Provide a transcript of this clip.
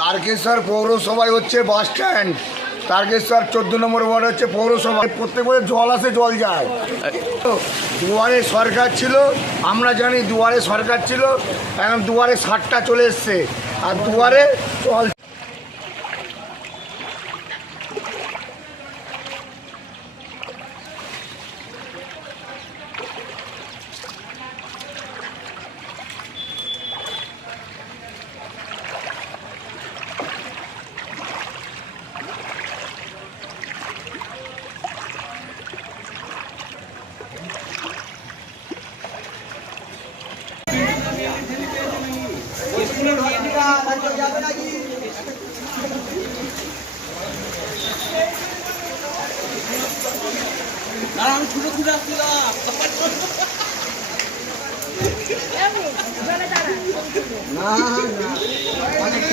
তারকেশ্বর পৌরসভায় হচ্ছে bus stand. Tarakeswar চোদ্দ নম্বর ওয়ার্ড হচ্ছে পৌরসভা। প্রত্যেক বছর জল আসে, জল যায়। দুয়ারে সরকার ছিল, আমরা জানি দুয়ারে সরকার ছিল, এখন দুয়ারে ষাটটা চলে এসছে। আর দুয়ারে জল আমি ছুটে ছুটে আসছিলাম না না।